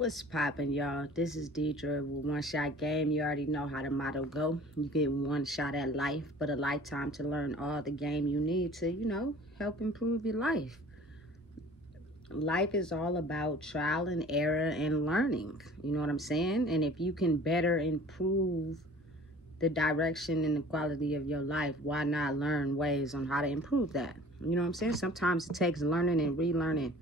What's poppin', y'all? This is Deidre with One Shot Game. You already know how the motto go. You get one shot at life, but a lifetime to learn all the game you need to, help improve your life. Life is all about trial and error and learning. You know what I'm saying? And if you can better improve the direction and the quality of your life, why not learn ways on how to improve that? You know what I'm saying? Sometimes it takes learning and relearning.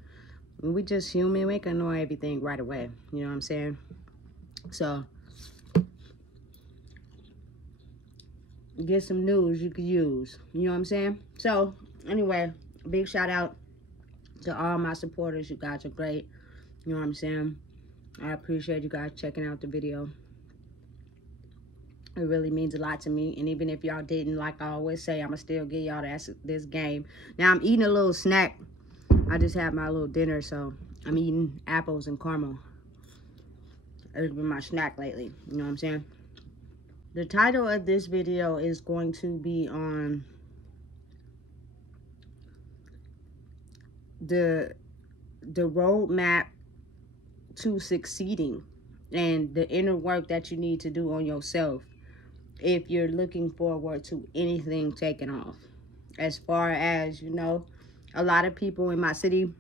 We just human. We can know everything right away. You know what I'm saying? So, get some news you could use. You know what I'm saying? So, anyway, big shout out to all my supporters. You guys are great. You know what I'm saying? I appreciate you guys checking out the video. It really means a lot to me. And even if y'all didn't, like I always say, I'ma still give y'all this game. Now, I'm eating a little snack. I just had my little dinner, so I'm eating apples and caramel. It's been my snack lately. You know what I'm saying? The title of this video is going to be on the roadmap to succeeding and the inner work that you need to do on yourself if you're looking forward to anything taking off. As far as, a lot of people in my city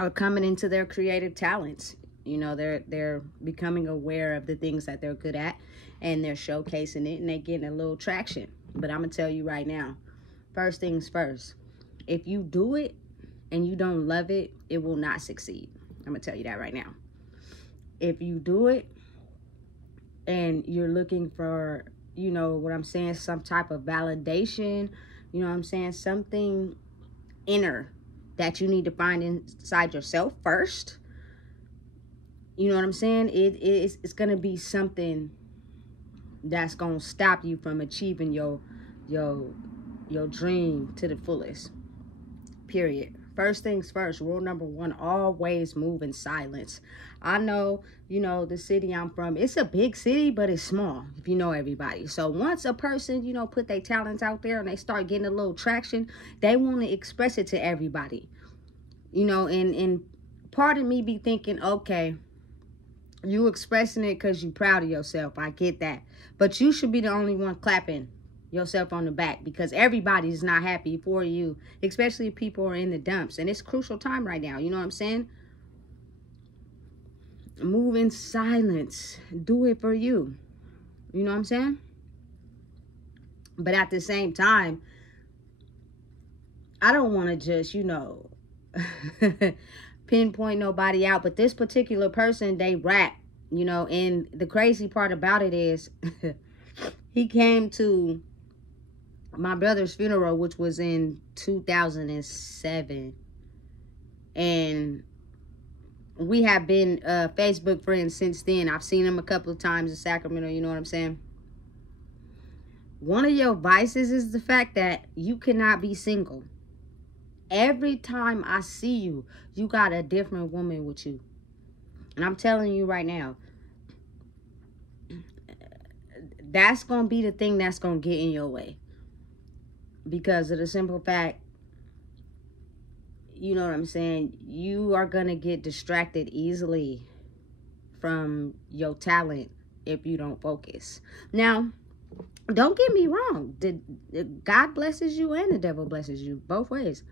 are coming into their creative talents. They're becoming aware of the things that they're good at, and they're showcasing it, and they're getting a little traction. But I'm gonna tell you right now, first things first, if you do it and you don't love it, it will not succeed. I'm gonna tell you that right now. If you do it and you're looking for, some type of validation, something inner that you need to find inside yourself first, you know what I'm saying? It's gonna be something that's gonna stop you from achieving your dream to the fullest. Period. First things first, rule number one, always move in silence. I know, the city I'm from, it's a big city, but it's small, if you know everybody. So once a person, put their talents out there and they start getting a little traction, they want to express it to everybody. And part of me be thinking, okay, you expressing it because you proud of yourself. I get that. But you should be the only one clapping yourself on the back, because everybody's not happy for you, especially if people are in the dumps, and it's crucial time right now. You know what I'm saying? Move in silence. Do it for you. You know what I'm saying? But at the same time, I don't want to just, pinpoint nobody out, but this particular person, they rap, and the crazy part about it is he came to my brother's funeral, which was in 2007, and we have been Facebook friends since then. I've seen him a couple of times in Sacramento. You know what I'm saying? One of your vices is the fact that you cannot be single. Every time I see you, you got a different woman with you. And I'm telling you right now, that's going to be the thing that's going to get in your way. Because of the simple fact, you know what I'm saying, you are going to get distracted easily from your talent if you don't focus. Now, don't get me wrong. God blesses you and the devil blesses you both ways.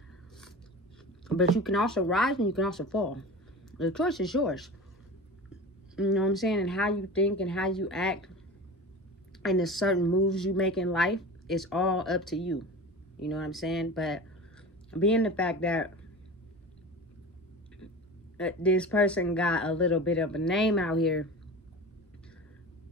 But you can also rise and you can also fall. The choice is yours. You know what I'm saying? And how you think and how you act and the certain moves you make in life is all up to you. You know what I'm saying? But being the fact that this person got a little bit of a name out here,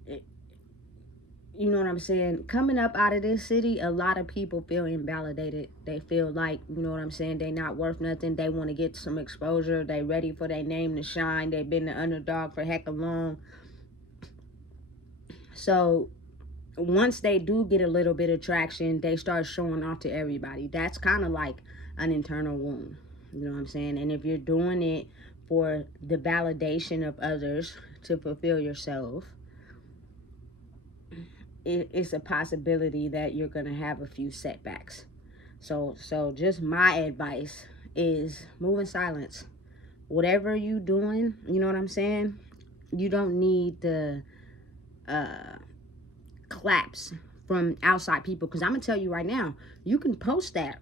you know what I'm saying? Coming up out of this city, a lot of people feel invalidated. They feel like, you know what I'm saying, they not worth nothing. They want to get some exposure. They ready for their name to shine. They've been the underdog for heck of long. So once they do get a little bit of traction, they start showing off to everybody. That's kind of like an internal wound. You know what I'm saying? And if you're doing it for the validation of others to fulfill yourself, it's a possibility that you're going to have a few setbacks. So just my advice is move in silence. whatever you doing, you know what I'm saying? You don't need the claps from outside people. Because I'm going to tell you right now, you can post that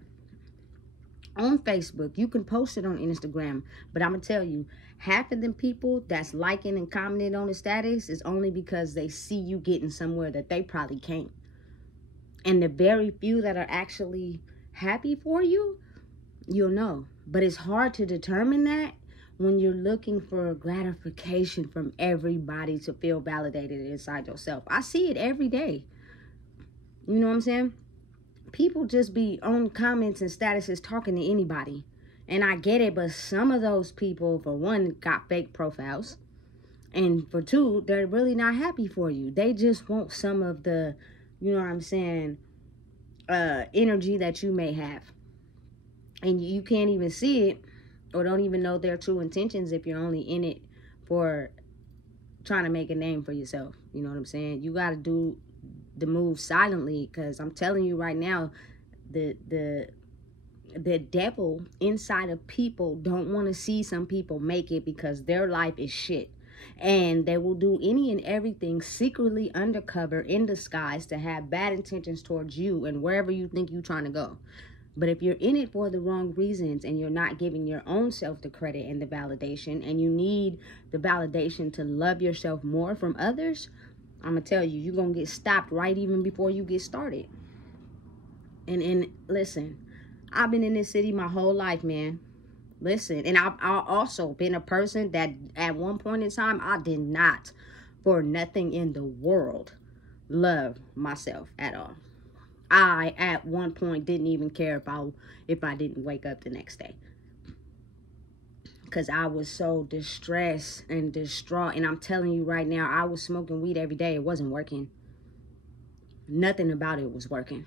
on Facebook. You can post it on Instagram. But I'm going to tell you, half of them people that's liking and commenting on the status is only because they see you getting somewhere that they probably can't. And the very few that are actually happy for you, you'll know. But it's hard to determine that when you're looking for gratification from everybody to feel validated inside yourself. I see it every day. You know what I'm saying? People just be on comments and statuses talking to anybody. And I get it, but some of those people, for one, got fake profiles. And for two, they're really not happy for you. They just want some of the, you know what I'm saying, energy that you may have. And you can't even see it or don't even know their true intentions if you're only in it for trying to make a name for yourself. You know what I'm saying? You got to do the move silently, because I'm telling you right now, the devil inside of people don't want to see some people make it, because their life is shit. And they will do any and everything secretly undercover in disguise to have bad intentions towards you and wherever you think you're trying to go. But if you're in it for the wrong reasons and you're not giving your own self the credit and the validation, and you need the validation to love yourself more from others, I'm going to tell you, you're going to get stopped right even before you get started. And listen, I've been in this city my whole life, man. Listen, and I've also been a person that at one point in time, I did not, for nothing in the world, love myself at all. I, at one point, didn't even care if I didn't wake up the next day. Because I was so distressed and distraught. And I'm telling you right now, I was smoking weed every day. It wasn't working. Nothing about it was working.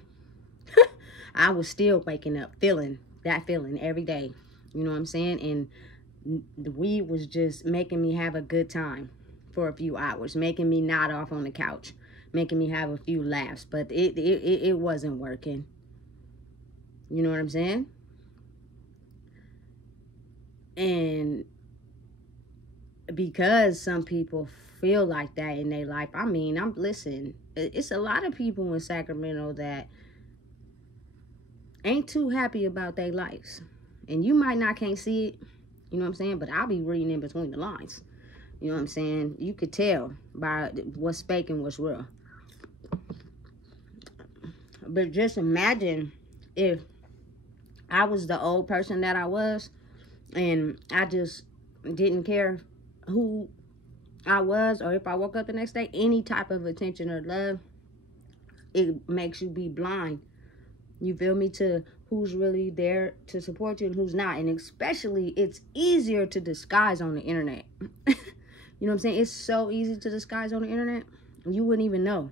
I was still waking up feeling that feeling every day. You know what I'm saying? And the weed was just making me have a good time for a few hours. Making me nod off on the couch. Making me have a few laughs. But it wasn't working. You know what I'm saying? And because some people feel like that in their life, I mean, listen, it's a lot of people in Sacramento that ain't too happy about their lives. And you might not can't see it, you know what I'm saying? But I'll be reading in between the lines. You know what I'm saying? You could tell by what's fake and what's real. But just imagine if I was the old person that I was, and I just didn't care who I was, or if I woke up the next day, any type of attention or love, it makes you be blind. You feel me? To who's really there to support you and who's not. And especially, it's easier to disguise on the internet. You know what I'm saying? It's so easy to disguise on the internet. You wouldn't even know.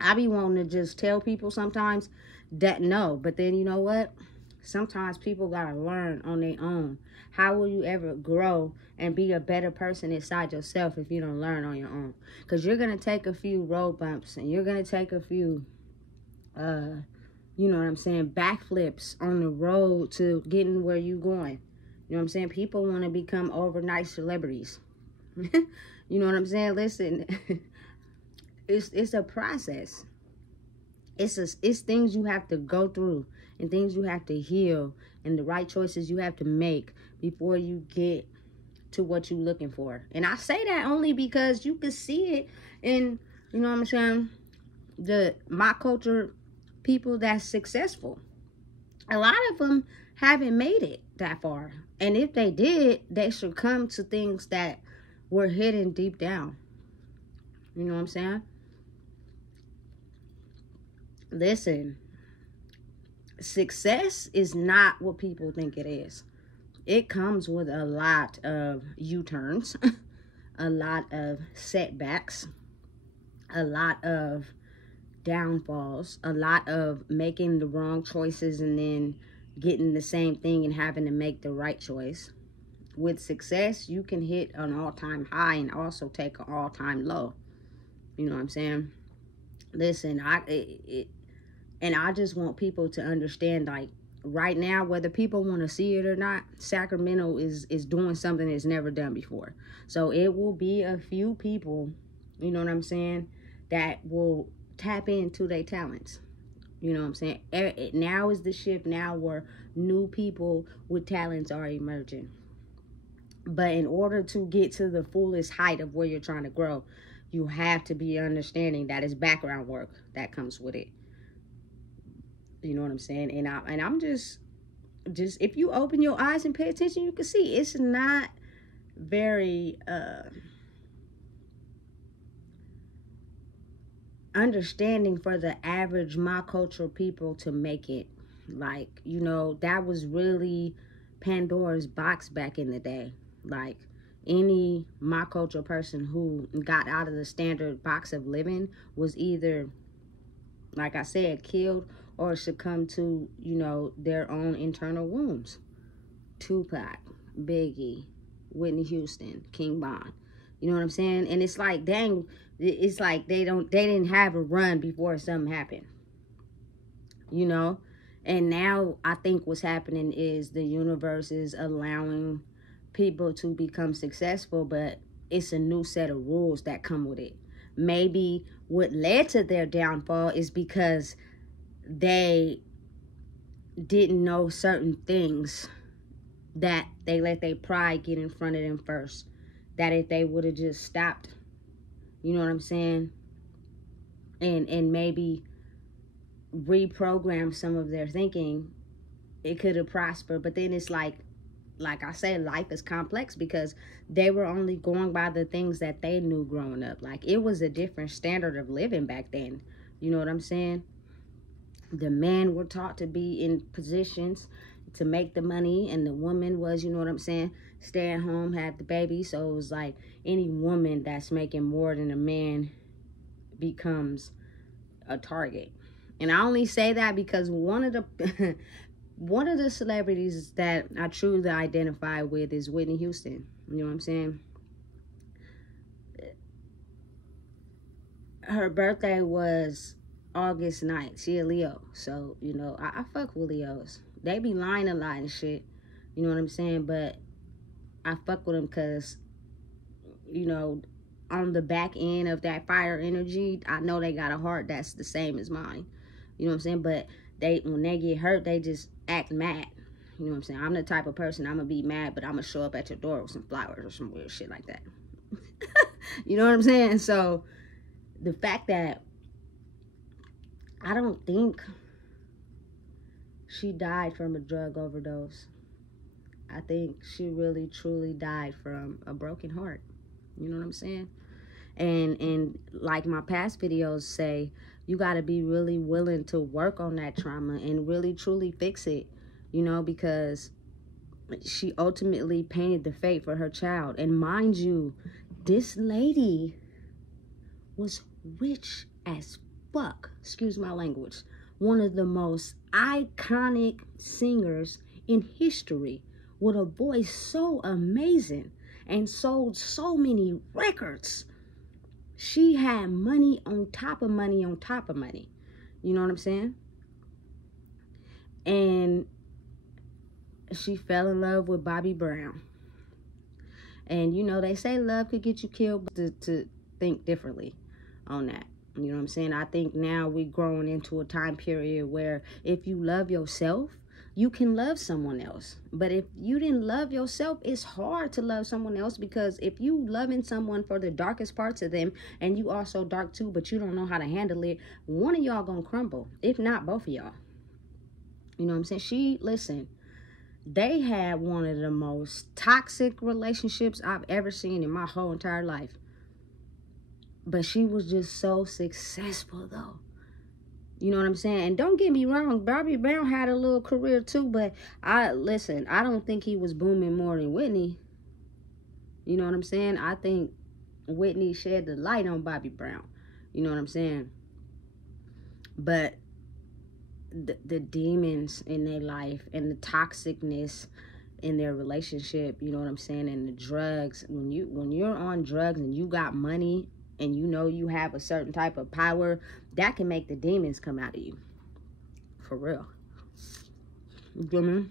I be wanting to just tell people sometimes that no. But then you know what? Sometimes people got to learn on their own. How will you ever grow and be a better person inside yourself if you don't learn on your own? Because you're going to take a few road bumps, and you're going to take a few, you know what I'm saying, backflips on the road to getting where you going. You know what I'm saying? People want to become overnight celebrities. You know what I'm saying? Listen, it's a process. It's things you have to go through and things you have to heal and the right choices you have to make before you get to what you're looking for. And I say that only because you can see it in, you know what I'm saying, my culture people that's successful. A lot of them haven't made it that far. And if they did, they should come to things that were hidden deep down. You know what I'm saying? Listen, success is not what people think it is. It comes with a lot of U-turns, a lot of setbacks, a lot of downfalls, a lot of making the wrong choices and then getting the same thing and having to make the right choice. With success, you can hit an all-time high and also take an all-time low. You know what I'm saying? Listen, and I just want people to understand, like, right now, whether people want to see it or not, Sacramento is doing something it's never done before. So it will be a few people, you know what I'm saying, that will tap into their talents. You know what I'm saying? Now is the shift now where new people with talents are emerging. But in order to get to the fullest height of where you're trying to grow, you have to be understanding that it's background work that comes with it. You know what I'm saying? And I'm just if you open your eyes and pay attention, you can see it's not very understanding for the average my cultural people to make it. Like, you know, that was really Pandora's box back in the day. Like, any my cultural person who got out of the standard box of living was either, like I said, killed or succumbed to, you know, their own internal wounds. Tupac, Biggie, Whitney Houston, King Von. You know what I'm saying? And it's like, dang, it's like they didn't have a run before something happened. You know? And now I think what's happening is the universe is allowing people to become successful, but it's a new set of rules that come with it. Maybe what led to their downfall is because they didn't know certain things, that they let their pride get in front of them first. That if they would have just stopped, you know what I'm saying, and maybe reprogram some of their thinking, it could have prospered. But then it's like I said, life is complex because they were only going by the things that they knew growing up. Like, it was a different standard of living back then. You know what I'm saying? The men were taught to be in positions to make the money, and the woman was, you know what I'm saying, stay at home, have the baby. So it was like any woman that's making more than a man becomes a target. And I only say that because one of the one of the celebrities that I truly identify with is Whitney Houston. You know what I'm saying? Her birthday was August 9th. She a Leo. So, you know, I fuck with Leos. They be lying a lot and shit. You know what I'm saying? But I fuck with them because, you know, on the back end of that fire energy, I know they got a heart that's the same as mine. You know what I'm saying? But when they get hurt, they just act mad. You know what I'm saying? I'm the type of person, I'm going to be mad, but I'm going to show up at your door with some flowers or some weird shit like that. You know what I'm saying? So the fact that I don't think she died from a drug overdose. I think she really, truly died from a broken heart. You know what I'm saying? And like my past videos say, you got to be really willing to work on that trauma and really, truly fix it. You know, because she ultimately painted the fate for her child. And mind you, this lady was rich as fuck. Excuse my language. One of the most iconic singers in history, with a voice so amazing and sold so many records. She had money on top of money on top of money. You know what I'm saying? And she fell in love with Bobby Brown. And, you know, they say love could get you killed, but to think differently on that. You know what I'm saying? I think now we're growing into a time period where if you love yourself, you can love someone else. But if you didn't love yourself, it's hard to love someone else, because if you loving someone for the darkest parts of them, and you also dark too, but you don't know how to handle it, one of y'all gonna crumble, if not both of y'all. You know what I'm saying? Listen, they had one of the most toxic relationships I've ever seen in my whole entire life. But she was just so successful, though. You know what I'm saying? And don't get me wrong, Bobby Brown had a little career too, but I don't think he was booming more than Whitney. You know what I'm saying? I think Whitney shed the light on Bobby Brown. You know what I'm saying? But the demons in their life and the toxicness in their relationship, you know what I'm saying, and the drugs, when you're on drugs and you got money and you know you have a certain type of power, that can make the demons come out of you. For real. You feel me?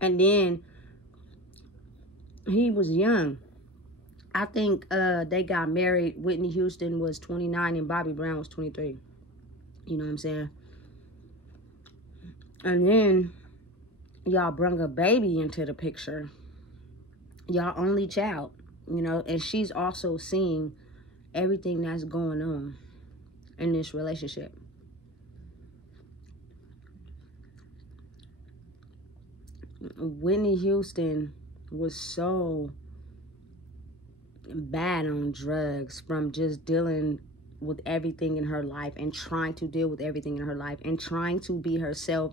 And then he was young. I think they got married. Whitney Houston was 29 and Bobby Brown was 23. You know what I'm saying? And then y'all brung a baby into the picture. Y'all only child, you know, and she's also seeing everything that's going on in this relationship. Whitney Houston was so bad on drugs from just dealing with everything in her life and trying to deal with everything in her life and trying to be herself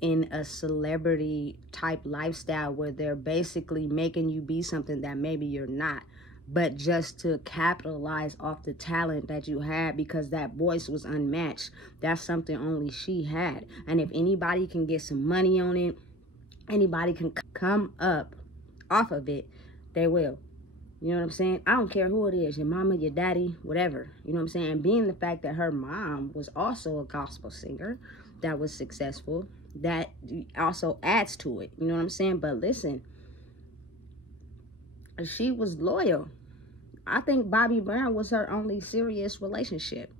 in a celebrity type lifestyle where they're basically making you be something that maybe you're not, but just to capitalize off the talent that you had because that voice was unmatched. That's something only she had. And if anybody can get some money on it, anybody can come up off of it, they will. You know what I'm saying? I don't care who it is, your mama, your daddy, whatever. You know what I'm saying? And being the fact that her mom was also a gospel singer that was successful, that also adds to it. You know what I'm saying? But listen, she was loyal. I think Bobby Brown was her only serious relationship.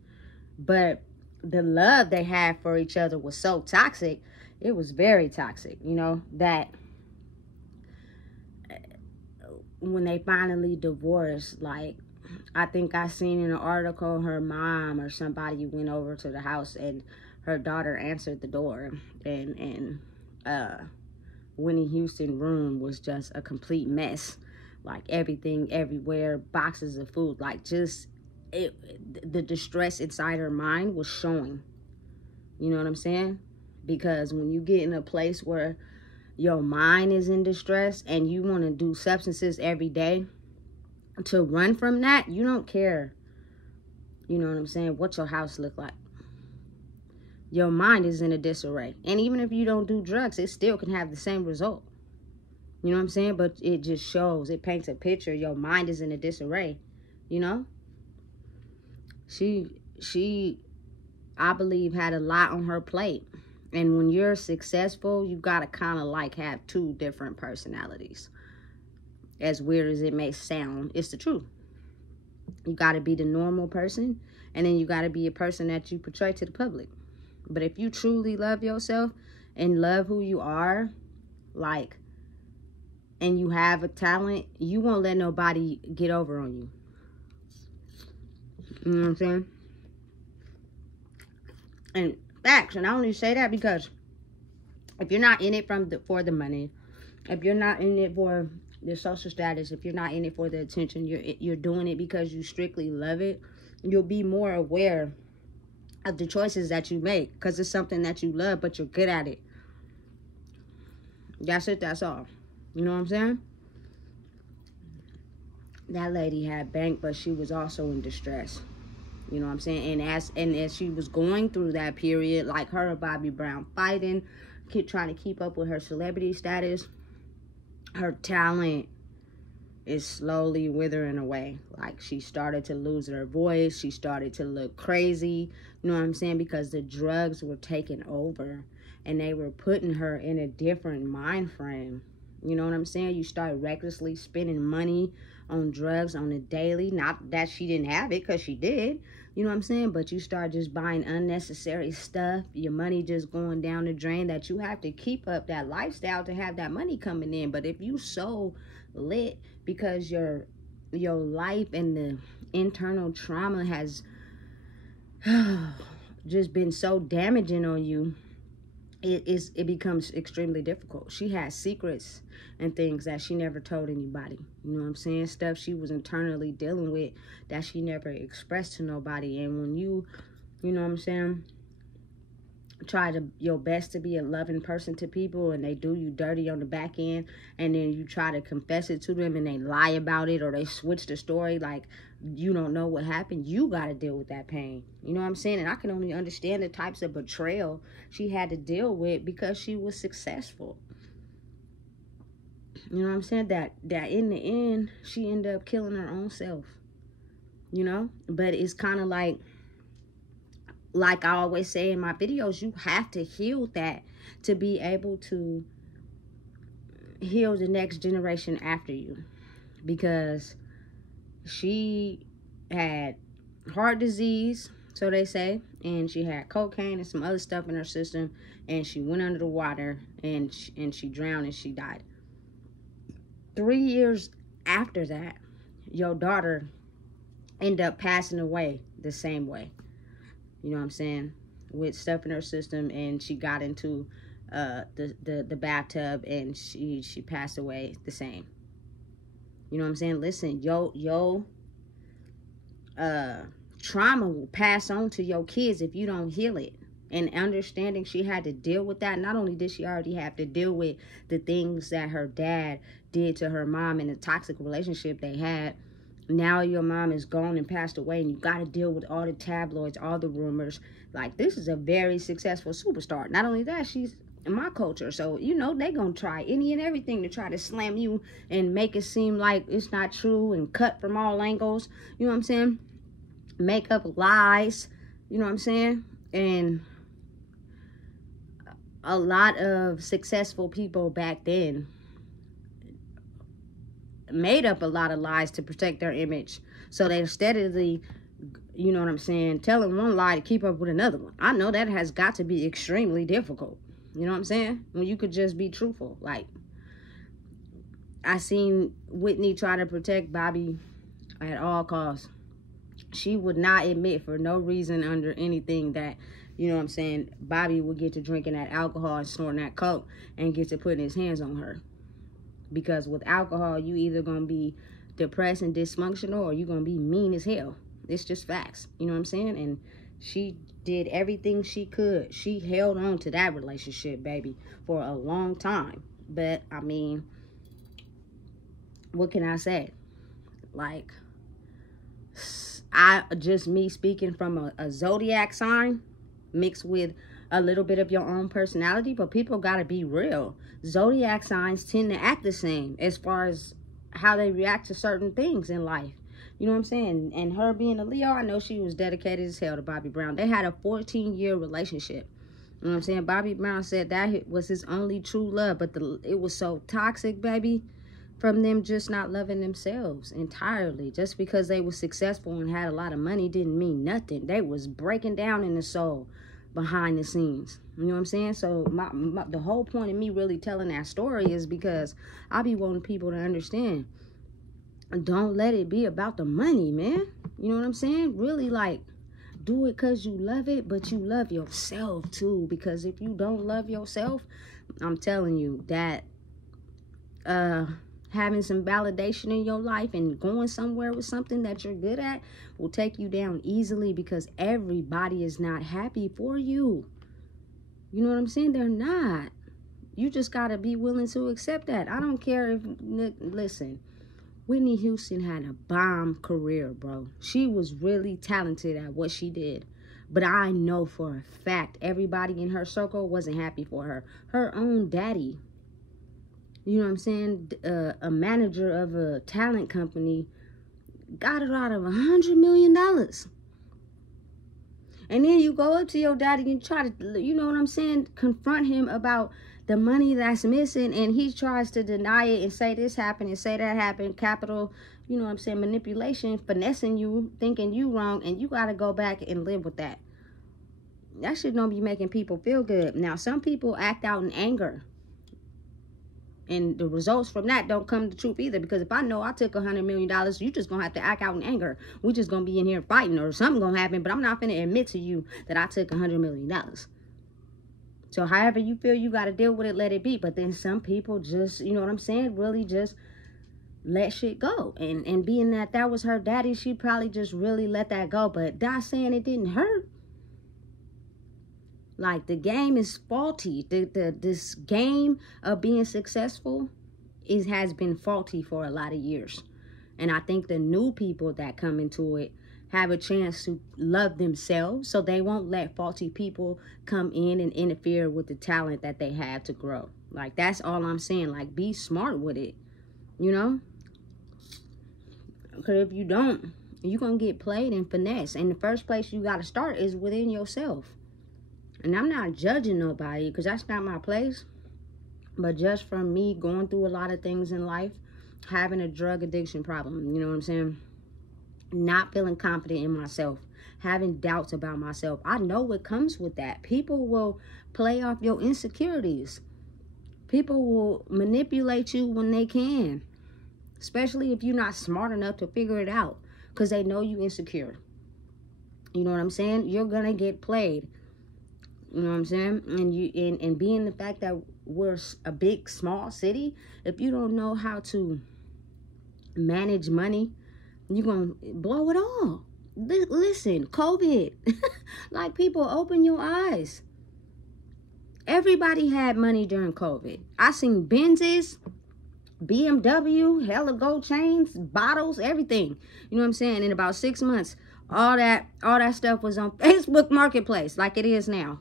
But the love they had for each other was so toxic. It was very toxic, you know, that when they finally divorced, like, I think I seen in an article her mom or somebody went over to the house and her daughter answered the door, and Whitney Houston room was just a complete mess, like everything everywhere, boxes of food, like just the distress inside her mind was showing. You know what I'm saying? Because when you get in a place where your mind is in distress and you want to do substances every day to run from that, you don't care, you know what I'm saying, what your house look like. Your mind is in a disarray. And even if you don't do drugs, it still can have the same result. You know what I'm saying? But it just shows, it paints a picture. Your mind is in a disarray, you know? She, I believe, had a lot on her plate. And when you're successful, you got to kind of like have two different personalities. As weird as it may sound, it's the truth. You got to be the normal person, and then you got to be a person that you portray to the public. But if you truly love yourself and love who you are, like, and you have a talent, you won't let nobody get over on you. You know what I'm saying? And facts, and I only say that because if you're not in it for the money, if you're not in it for the social status, if you're not in it for the attention, you're doing it because you strictly love it, you'll be more aware of the choices that you make because it's something that you love, but you're good at it. That's it, that's all. You know what I'm saying? That lady had bank, but she was also in distress. You know what I'm saying? And as she was going through that period, like her and Bobby Brown fighting, trying to keep up with her celebrity status, her talent is slowly withering away. Like, she started to lose her voice. She started to look crazy. You know what I'm saying? Because the drugs were taking over and they were putting her in a different mind frame. You know what I'm saying? You start recklessly spending money on drugs on a daily. Not that she didn't have it, because she did. You know what I'm saying? But you start just buying unnecessary stuff. Your money just going down the drain, that you have to keep up that lifestyle to have that money coming in. But if you so lit because your life and the internal trauma has just been so damaging on you, it becomes extremely difficult. She has secrets and things that she never told anybody. You know what I'm saying? Stuff she was internally dealing with that she never expressed to nobody. And when you know what I'm saying, try your best to be a loving person to people and they do you dirty on the back end, and then you try to confess it to them and they lie about it or they switch the story like you don't know what happened, you got to deal with that pain. You know what I'm saying? And I can only understand the types of betrayal she had to deal with because she was successful. You know what I'm saying? That in the end, she ended up killing her own self. You know? But it's kind of like, like I always say in my videos, you have to heal that to be able to heal the next generation after you. Because she had heart disease, so they say, and she had cocaine and some other stuff in her system, and she went under the water, and she drowned, and she died. 3 years after that, your daughter ended up passing away the same way. You know what I'm saying? With stuff in her system, and she got into the bathtub, and she passed away the same. You know what I'm saying? Listen, yo trauma will pass on to your kids if you don't heal it. And understanding she had to deal with that. Not only did she already have to deal with the things that her dad did to her mom and the toxic relationship they had, now your mom is gone and passed away, and you got to deal with all the tabloids, all the rumors. Like, this is a very successful superstar. Not only that, she's in my culture, so you know they gonna try any and everything to try to slam you and make it seem like it's not true, and cut from all angles. You know what I'm saying? Make up lies. You know what I'm saying? And a lot of successful people back then made up a lot of lies to protect their image. So they steadily, you know what I'm saying, telling one lie to keep up with another one. I know that has got to be extremely difficult. You know what I'm saying? When you could just be truthful. Like, I seen Whitney try to protect Bobby at all costs. She would not admit for no reason under anything that, you know what I'm saying, Bobby would get to drinking that alcohol and snorting that coke and get to putting his hands on her. Because with alcohol, you either going to be depressed and dysfunctional, or you're going to be mean as hell. It's just facts. You know what I'm saying? And she did everything she could. She held on to that relationship, baby, for a long time. But, I mean, what can I say? Like, me speaking from a zodiac sign mixed with a little bit of your own personality, but people got to be real. Zodiac signs tend to act the same as far as how they react to certain things in life. You know what I'm saying? And her being a Leo, I know she was dedicated as hell to Bobby Brown. They had a 14-year relationship. You know what I'm saying? Bobby Brown said that was his only true love, but it was so toxic, baby, from them just not loving themselves entirely. Just because they were successful and had a lot of money didn't mean nothing. They was breaking down in the soul behind the scenes. You know what I'm saying? So the whole point of me really telling that story is because I be wanting people to understand, don't let it be about the money, man. You know what I'm saying? Really, like, do it because you love it, but you love yourself too. Because if you don't love yourself, I'm telling you that having some validation in your life and going somewhere with something that you're good at will take you down easily, because everybody is not happy for you. You know what I'm saying? They're not. You just got to be willing to accept that. I don't care if, listen, Whitney Houston had a bomb career, bro. She was really talented at what she did. But I know for a fact everybody in her circle wasn't happy for her. Her own daddy, you know what I'm saying, a manager of a talent company, got her out of $100 million. And then you go up to your daddy and try to, you know what I'm saying, confront him about the money that's missing, and he tries to deny it and say this happened and say that happened, capital, you know what I'm saying, manipulation, finessing you, thinking you wrong, and you got to go back and live with that. That shit don't be making people feel good. Now, some people act out in anger, and the results from that don't come to truth either. Because if I know I took $100 million, you just gonna have to act out in anger. We just gonna be in here fighting, or something gonna happen. But I'm not gonna admit to you that I took $100 million. So however you feel, you gotta deal with it, let it be. But then some people just, you know what I'm saying, really just let shit go. And being that was her daddy, she probably just really let that go. But not saying it didn't hurt. Like, the game is faulty. This game of being successful has been faulty for a lot of years. And I think the new people that come into it have a chance to love themselves, so they won't let faulty people come in and interfere with the talent that they have to grow. Like, that's all I'm saying. Like, be smart with it, you know? Because if you don't, you're going to get played and finessed. And the first place you got to start is within yourself. And I'm not judging nobody, because that's not my place. But just from me going through a lot of things in life, having a drug addiction problem, you know what I'm saying? Not feeling confident in myself, having doubts about myself. I know what comes with that. People will play off your insecurities. People will manipulate you when they can. Especially if you're not smart enough to figure it out, because they know you insecure. You know what I'm saying? You're going to get played. You know what I'm saying? And being the fact that we're a big, small city, if you don't know how to manage money, you're going to blow it all. Listen, COVID. Like, people, open your eyes. Everybody had money during COVID. I seen Benzes, BMW, hella gold chains, bottles, everything. You know what I'm saying? In about 6 months, all that stuff was on Facebook Marketplace, like it is now.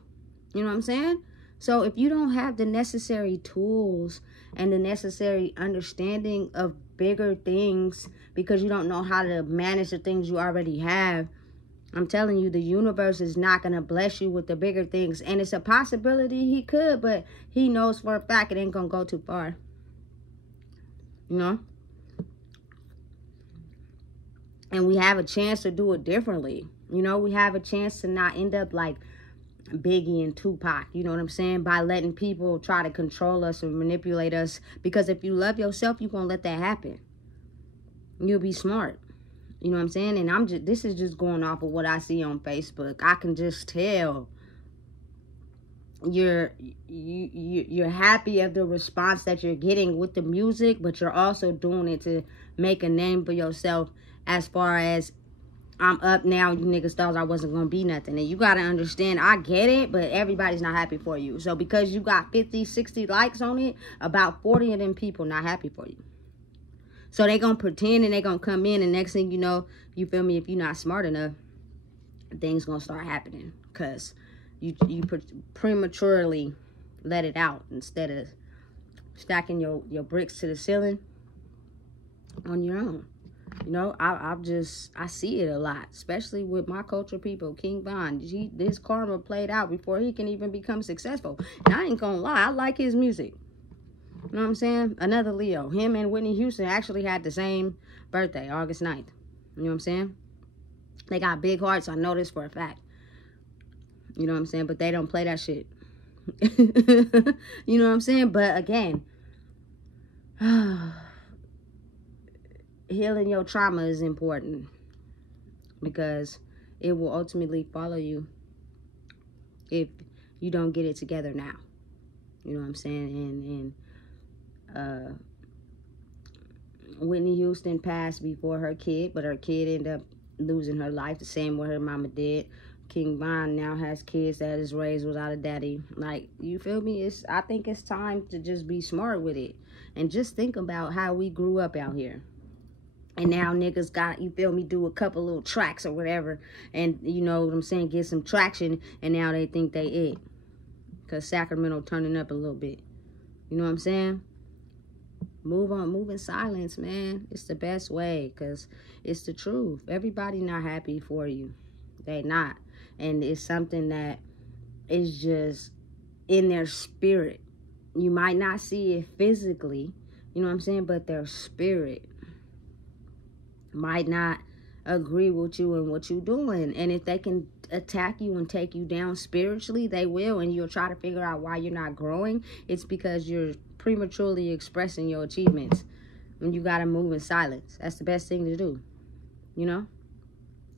You know what I'm saying? So if you don't have the necessary tools and the necessary understanding of bigger things, because you don't know how to manage the things you already have, I'm telling you, the universe is not going to bless you with the bigger things. And it's a possibility he could, but he knows for a fact it ain't going to go too far. You know? And we have a chance to do it differently. You know, we have a chance to not end up like Biggie and Tupac, you know what I'm saying? By letting people try to control us and manipulate us. Because if you love yourself, you're going to let that happen. You'll be smart. You know what I'm saying? And this is just going off of what I see on Facebook. I can just tell you're happy of the response that you're getting with the music, but you're also doing it to make a name for yourself, as far as I'm up now, you niggas thought I wasn't gonna be nothing. And you gotta understand, I get it, but everybody's not happy for you. So because you got 50, 60 likes on it, about 40 of them people not happy for you. So they gonna pretend and they gonna come in, and next thing you know, you feel me, if you're not smart enough, things gonna start happening. Because you prematurely let it out instead of stacking your bricks to the ceiling on your own. You know, I see it a lot, especially with my culture people. King Von, this karma played out before he can even become successful. And I ain't gonna lie, I like his music. You know what I'm saying? Another Leo. Him and Whitney Houston actually had the same birthday, August 9th. You know what I'm saying? They got big hearts, I know this for a fact. You know what I'm saying? But they don't play that shit. You know what I'm saying? But again, healing your trauma is important, because it will ultimately follow you if you don't get it together now. You know what I'm saying? And Whitney Houston passed before her kid, but her kid ended up losing her life the same way her mama did. King Von now has kids that is raised without a daddy. Like, you feel me? I think it's time to just be smart with it. And just think about how we grew up out here. And now niggas got, you feel me, do a couple little tracks or whatever. And, you know what I'm saying, get some traction. And now they think they it. Because Sacramento turning up a little bit. You know what I'm saying? Move on, move in silence, man. It's the best way, because it's the truth. Everybody not happy for you. They not. And it's something that is just in their spirit. You might not see it physically, you know what I'm saying, but their spirit might not agree with you and what you're doing. And if they can attack you and take you down spiritually, they will. And you'll try to figure out why you're not growing. It's because you're prematurely expressing your achievements. And you got to move in silence. That's the best thing to do, you know?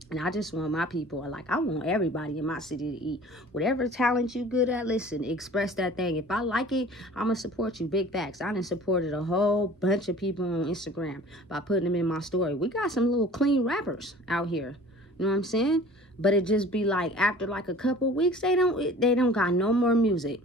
And I just want my people, I want everybody in my city to eat. Whatever talent you good at, listen, express that thing. If I like it, I'm going to support you. Big facts. I done supported a whole bunch of people on Instagram by putting them in my story. We got some little clean rappers out here. You know what I'm saying? But it just be like, after like a couple weeks, they don't got no more music.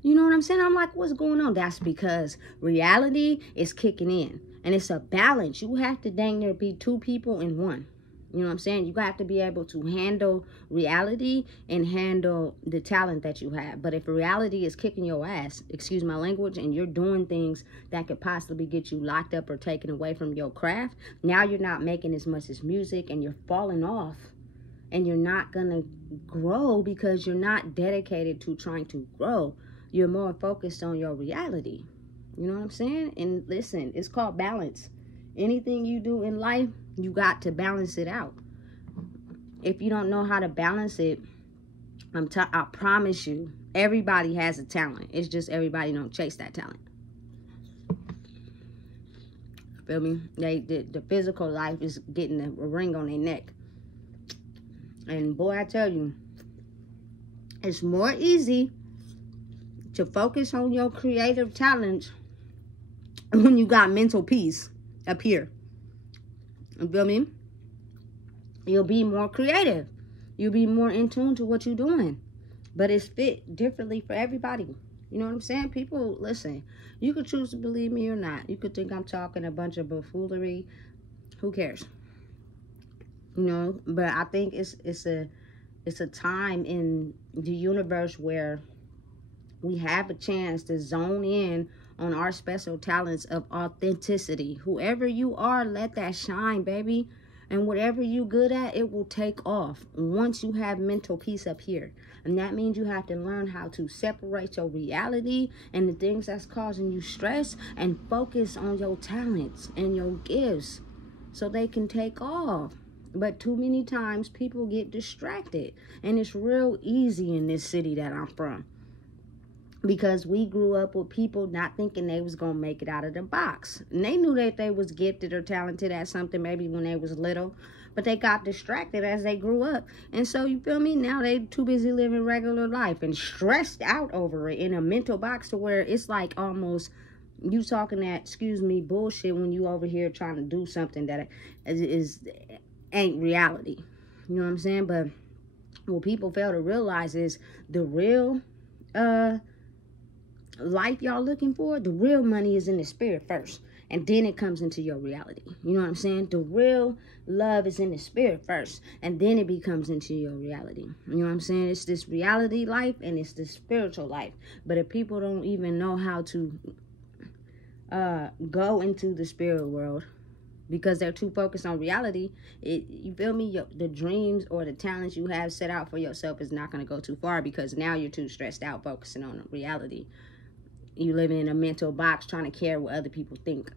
You know what I'm saying? I'm like, what's going on? That's because reality is kicking in. And it's a balance. You have to dang near be two people in one. You know what I'm saying? You have to be able to handle reality and handle the talent that you have. But if reality is kicking your ass, excuse my language, and you're doing things that could possibly get you locked up or taken away from your craft, now you're not making as much as music and you're falling off. And you're not going to grow because you're not dedicated to trying to grow. You're more focused on your reality. You know what I'm saying? And listen, it's called balance. Anything you do in life, you got to balance it out. If you don't know how to balance it, I promise you, everybody has a talent. It's just everybody don't chase that talent. Feel me? The physical life is getting a ring on their neck. And boy, I tell you, it's more easy to focus on your creative talents when you got mental peace up here. You feel me? You'll be more creative. You'll be more in tune to what you're doing. But it's fit differently for everybody. You know what I'm saying? People, listen, you could choose to believe me or not. You could think I'm talking a bunch of buffoonery. Who cares? You know, but I think it's a time in the universe where we have a chance to zone in on our special talents of authenticity. Whoever you are, let that shine, baby. And whatever you good at, it will take off once you have mental peace up here. And that means you have to learn how to separate your reality and the things that's causing you stress and focus on your talents and your gifts so they can take off. But too many times people get distracted. And it's real easy in this city that I'm from. Because we grew up with people not thinking they was going to make it out of the box. And they knew that they was gifted or talented at something maybe when they was little. But they got distracted as they grew up. And so, you feel me? Now they too busy living regular life and stressed out over it in a mental box to where it's like almost you talking that, excuse me, bullshit when you over here trying to do something that ain't reality. You know what I'm saying? But what people fail to realize is the real life y'all looking for, the real money is in the spirit first, and then it comes into your reality. You know what I'm saying? The real love is in the spirit first, and then it becomes into your reality. You know what I'm saying? It's this reality life and it's this spiritual life. But if people don't even know how to go into the spirit world because they're too focused on reality, you feel me? The dreams or the talents you have set out for yourself is not going to go too far because now you're too stressed out focusing on reality. You living in a mental box trying to care what other people think.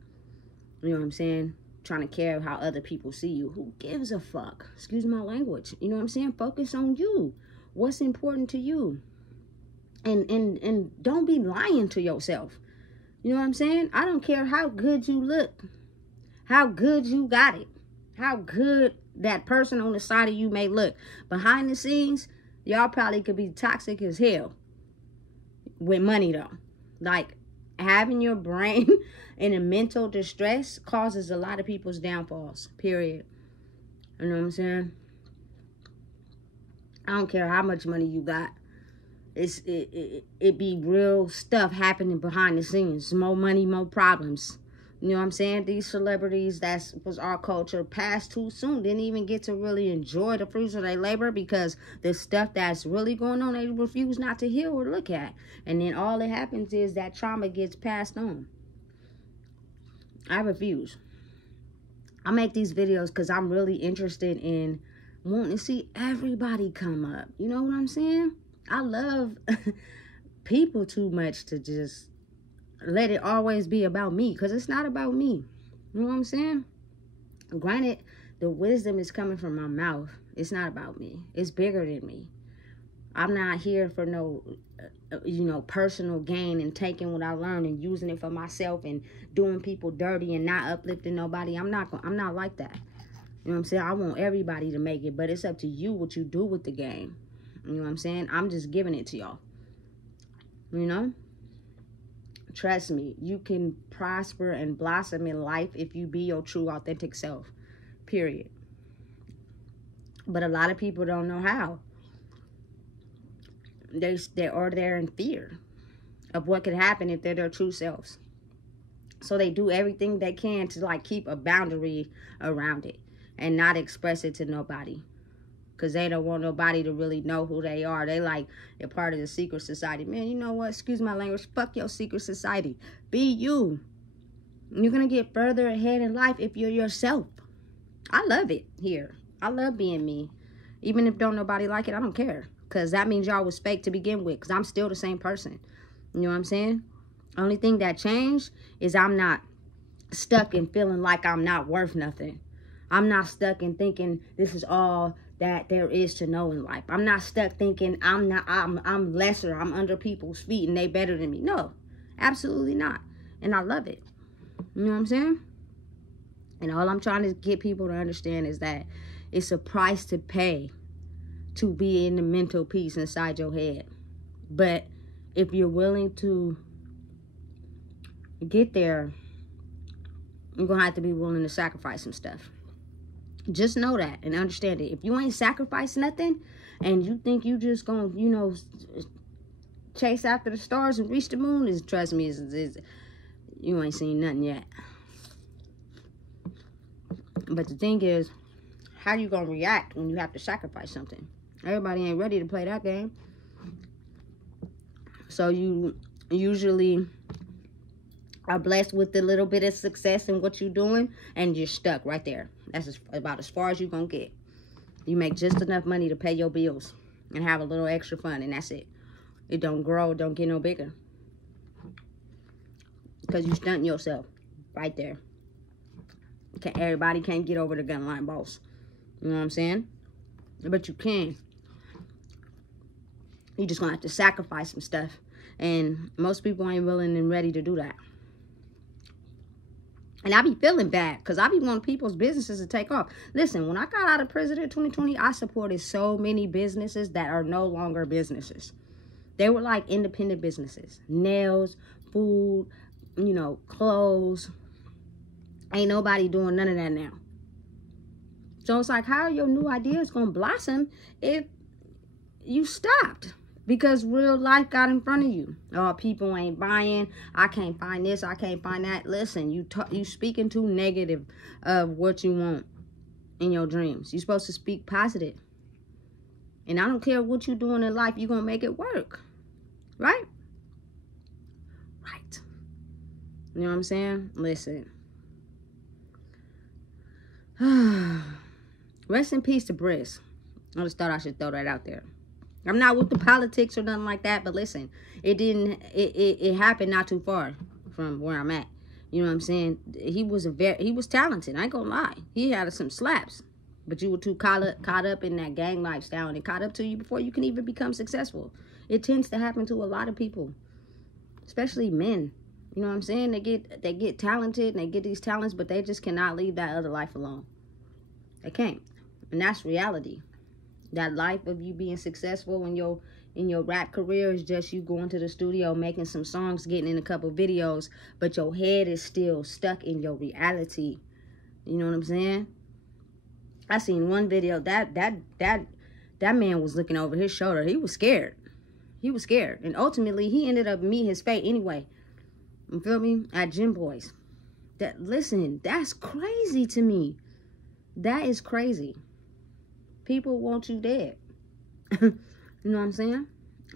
You know what I'm saying? Trying to care how other people see you. Who gives a fuck? Excuse my language. You know what I'm saying? Focus on you. What's important to you? And don't be lying to yourself. You know what I'm saying? I don't care how good you look. How good you got it. How good that person on the side of you may look. Behind the scenes, y'all probably could be toxic as hell. With money though. Like, having your brain in a mental distress causes a lot of people's downfalls, period. You know what I'm saying? I don't care how much money you got. It be real stuff happening behind the scenes. More money, more problems. You know what I'm saying? These celebrities, that was our culture, passed too soon. Didn't even get to really enjoy the fruits of their labor because the stuff that's really going on, they refuse not to hear or look at. And then all that happens is that trauma gets passed on. I refuse. I make these videos because I'm really interested in wanting to see everybody come up. You know what I'm saying? I love people too much to just let it always be about me, because it's not about me. You know what I'm saying? Granted, the wisdom is coming from my mouth. It's not about me. It's bigger than me. I'm not here for no, personal gain and taking what I learned and using it for myself and doing people dirty and not uplifting nobody. I'm not like that. You know what I'm saying? I want everybody to make it, but it's up to you what you do with the game. You know what I'm saying? I'm just giving it to y'all. You know? Trust me, you can prosper and blossom in life if you be your true, authentic self. Period. But a lot of people don't know how. They're in fear of what could happen if they're their true selves. So they do everything they can to like keep a boundary around it. and not express it to nobody. Because they don't want nobody to really know who they are. They like, they're part of the secret society. Man, you know what? Excuse my language. Fuck your secret society. Be you. You're going to get further ahead in life if you're yourself. I love it here. I love being me. Even if don't nobody like it, I don't care. Because that means y'all was fake to begin with. Because I'm still the same person. You know what I'm saying? Only thing that changed is I'm not stuck in feeling like I'm not worth nothing. I'm not stuck in thinking this is all that there is to know in life. I'm not stuck thinking I'm lesser. I'm under people's feet and they better than me. No, absolutely not. And I love it. You know what I'm saying? And all I'm trying to get people to understand is that it's a price to pay to be in the mental peace inside your head. But if you're willing to get there, you're going to have to be willing to sacrifice some stuff. Just know that and understand it. If you ain't sacrificed nothing and you think you just going to, you know, chase after the stars and reach the moon, trust me, you ain't seen nothing yet. But the thing is, how you going to react when you have to sacrifice something? Everybody ain't ready to play that game. So you usually are blessed with a little bit of success in what you're doing, and you're stuck right there. That's about as far as you're going to get. You make just enough money to pay your bills and have a little extra fun, and that's it. It don't grow, don't get no bigger. Because you stunting yourself right there. Everybody can't get over the gun line boss. You know what I'm saying? But you can. You just going to have to sacrifice some stuff. And most people ain't willing and ready to do that. And I be feeling bad because I be wanting people's businesses to take off. Listen, when I got out of prison in 2020, I supported so many businesses that are no longer businesses. They were like independent businesses. Nails, food, you know, clothes. Ain't nobody doing none of that now. So it's like, how are your new ideas going to blossom if you stopped? Because real life got in front of you. Oh, people ain't buying. I can't find this. I can't find that. Listen, you speaking too negative of what you want in your dreams. You're supposed to speak positive. And I don't care what you're doing in life. You're going to make it work. Right? Right. You know what I'm saying? Listen. Rest in peace to Briss. I just thought I should throw that out there. I'm not with the politics or nothing like that, but listen, it happened not too far from where I'm at. You know what I'm saying? He was talented. I ain't gonna lie. He had some slaps, but you were too caught up in that gang lifestyle, and it caught up to you before you can even become successful. It tends to happen to a lot of people, especially men. You know what I'm saying? They get talented and they get these talents, but they just cannot leave that other life alone. They can't, and that's reality. That life of you being successful in your rap career is just you going to the studio, making some songs, getting in a couple videos, but your head is still stuck in your reality. You know what I'm saying? I seen one video that man was looking over his shoulder. He was scared. He was scared, and ultimately he ended up meeting his fate anyway. You feel me? At Gym Boys. Listen, that's crazy to me. That is crazy. People want you dead. You know what I'm saying?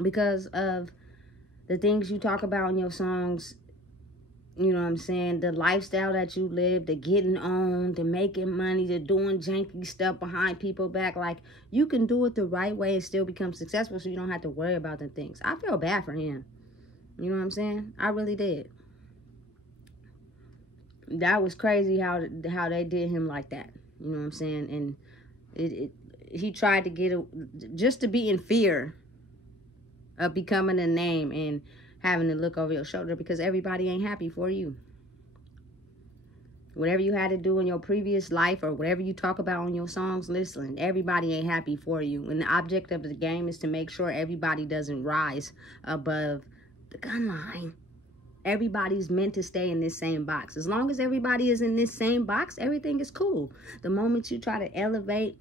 Because of the things you talk about in your songs. You know what I'm saying? The lifestyle that you live, the getting on, the making money, the doing janky stuff behind people's back. Like, you can do it the right way and still become successful, so you don't have to worry about the things. I feel bad for him. You know what I'm saying? I really did. That was crazy how they did him like that. You know what I'm saying? And he tried to get just to be in fear of becoming a name and having to look over your shoulder, because everybody ain't happy for you. Whatever you had to do in your previous life or whatever you talk about on your songs, listen, everybody ain't happy for you. And the object of the game is to make sure everybody doesn't rise above the gun line. Everybody's meant to stay in this same box. As long as everybody is in this same box, everything is cool. The moment you try to elevate,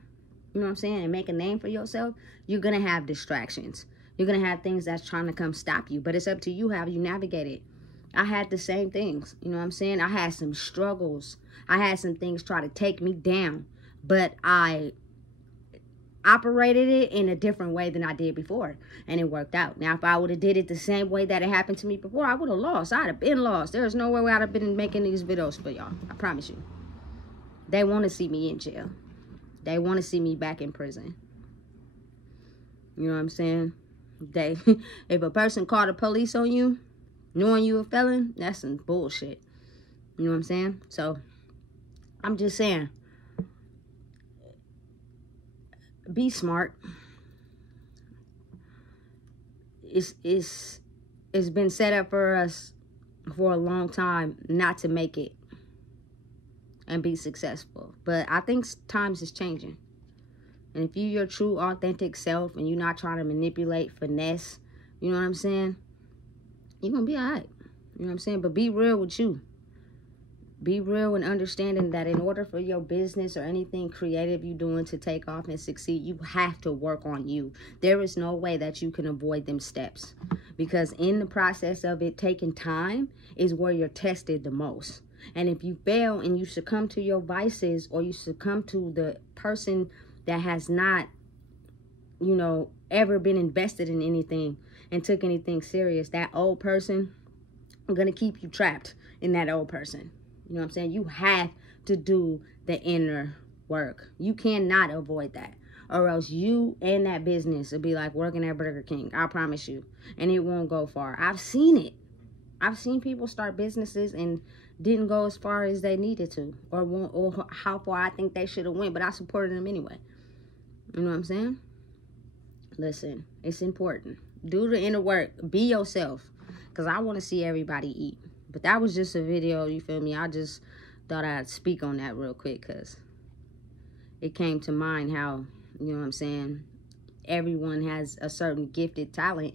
you know what I'm saying, and make a name for yourself, you're going to have distractions. You're going to have things that's trying to come stop you. But it's up to you how you navigate it. I had the same things. You know what I'm saying? I had some struggles. I had some things try to take me down. but I operated it in a different way than I did before, and it worked out. Now, if I would have did it the same way that it happened to me before, I would have lost. I'd have been lost. There's no way I'd have been making these videos for y'all. I promise you. They want to see me in jail. They want to see me back in prison. You know what I'm saying? If a person called the police on you, knowing you a felon, that's some bullshit. You know what I'm saying? So, I'm just saying, be smart. It's been set up for us for a long time not to make it and be successful. But I think times is changing. And if you're your true, authentic self and you're not trying to manipulate, finesse, you know what I'm saying? You're going to be all right. You know what I'm saying? But be real with you. Be real and understanding that in order for your business or anything creative you're doing to take off and succeed, you have to work on you. There is no way that you can avoid them steps. Because in the process of it taking time is where you're tested the most. And if you fail and you succumb to your vices, or you succumb to the person that has not, you know, ever been invested in anything and took anything serious, that old person is going to keep you trapped in that old person. You know what I'm saying? You have to do the inner work. You cannot avoid that. Or else you and that business will be like working at Burger King. I promise you. And it won't go far. I've seen it. I've seen people start businesses and didn't go as far as they needed to. Or how far I think they should have went. But I supported them anyway. You know what I'm saying? Listen, it's important. Do the inner work. Be yourself. Because I want to see everybody eat. But that was just a video, you feel me? I just thought I'd speak on that real quick because it came to mind how, you know what I'm saying, everyone has a certain gifted talent,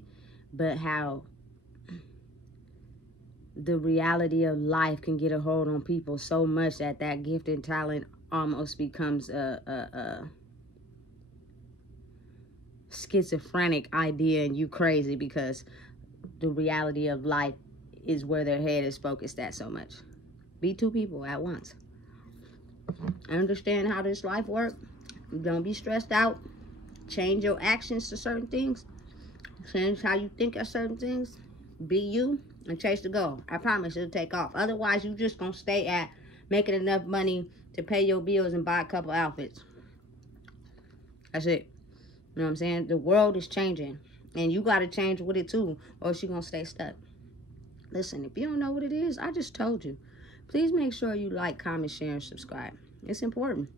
but how the reality of life can get a hold on people so much that that gifted talent almost becomes a schizophrenic idea and you crazy because the reality of life is where their head is focused at so much. Be two people at once. Understand how this life works. Don't be stressed out. Change your actions to certain things. Change how you think of certain things. Be you and chase the goal. I promise it'll take off. Otherwise, you just gonna stay at making enough money to pay your bills and buy a couple outfits. That's it. You know what I'm saying? The world is changing. And you gotta change with it too, or else you're gonna stay stuck. Listen, if you don't know what it is, I just told you. Please make sure you like, comment, share, and subscribe. It's important.